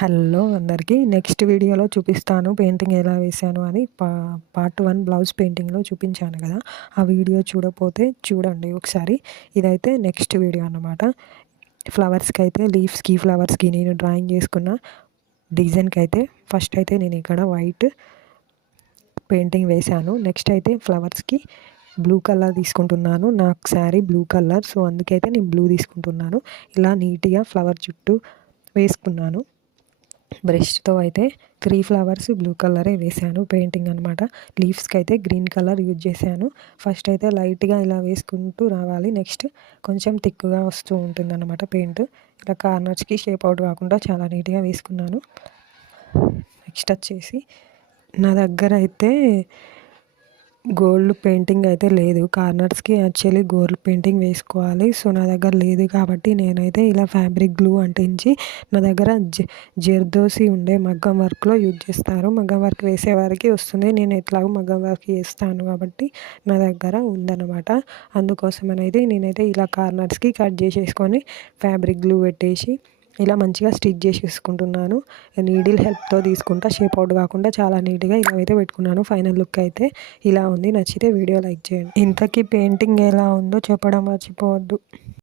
Hello అందరికీ. Next వీడియోలో చూపిస్తాను పెయింటింగ్ ఎలా వేసాను అని. పా పార్ట్ వన్ బ్లౌజ్ పెయింటింగ్లో చూపించాను కదా. ఆ వీడియో చూడపోతే చూడండి ఒకసారి. ఇదైతే నెక్స్ట్ వీడియో అన్నమాట. ఫ్లవర్స్కి అయితే లీవ్స్కి ఫ్లవర్స్కి నేను డ్రాయింగ్ చేసుకున్న డిజైన్కి అయితే ఫస్ట్ అయితే నేను ఇక్కడ వైట్ పెయింటింగ్ వేశాను. నెక్స్ట్ అయితే ఫ్లవర్స్కి బ్లూ కలర్ తీసుకుంటున్నాను. నాకు శారీ బ్లూ కలర్ సో అందుకైతే నేను బ్లూ తీసుకుంటున్నాను. ఇలా నీట్గా ఫ్లవర్ చుట్టూ వేసుకున్నాను. బ్రష్తో అయితే త్రీ ఫ్లవర్స్ బ్లూ కలరే వేసాను పెయింటింగ్ అనమాట లీవ్స్కి అయితే గ్రీన్ కలర్ యూజ్ చేశాను. ఫస్ట్ అయితే లైట్గా ఇలా వేసుకుంటూ రావాలి. నెక్స్ట్ కొంచెం థిక్గా వస్తూ ఉంటుంది అనమాట పెయింట్. ఇలా కార్నర్స్కి షేప్ అవుట్ కాకుండా చాలా నీట్గా వేసుకున్నాను. నెక్స్ట్ వచ్చేసి నా దగ్గర అయితే గోల్డ్ పెయింటింగ్ అయితే లేదు. కార్నర్స్కి యాక్చువల్లీ గోల్డ్ పెయింటింగ్ వేసుకోవాలి. సో నా దగ్గర లేదు కాబట్టి నేనైతే ఇలా ఫ్యాబ్రిక్ గ్లూ అంటించి నా దగ్గర జ జర్దోసి ఉండే మగ్గం వర్క్లో యూజ్ చేస్తారు. మగ్గం వర్క్ వేసేవారికి వస్తుంది. నేను ఎట్లాగో మగ్గం వర్క్ చేస్తాను కాబట్టి నా దగ్గర ఉందన్నమాట. అందుకోసం అనేది నేనైతే ఇలా కార్నర్స్కి కట్ చేసేసుకొని ఫ్యాబ్రిక్ గ్లూ పెట్టేసి ఇలా మంచిగా స్టిచ్ చేసేసుకుంటున్నాను. నీడిల్ హెల్ప్తో తీసుకుంటా షేప్ అవుట్ కాకుండా చాలా నీట్గా ఇలా అయితే పెట్టుకున్నాను. ఫైనల్ లుక్ అయితే ఇలా ఉంది. నచ్చితే వీడియో లైక్ చేయండి. ఇంతకీ పెయింటింగ్ ఎలా ఉందో చెప్పడం మర్చిపోవద్దు.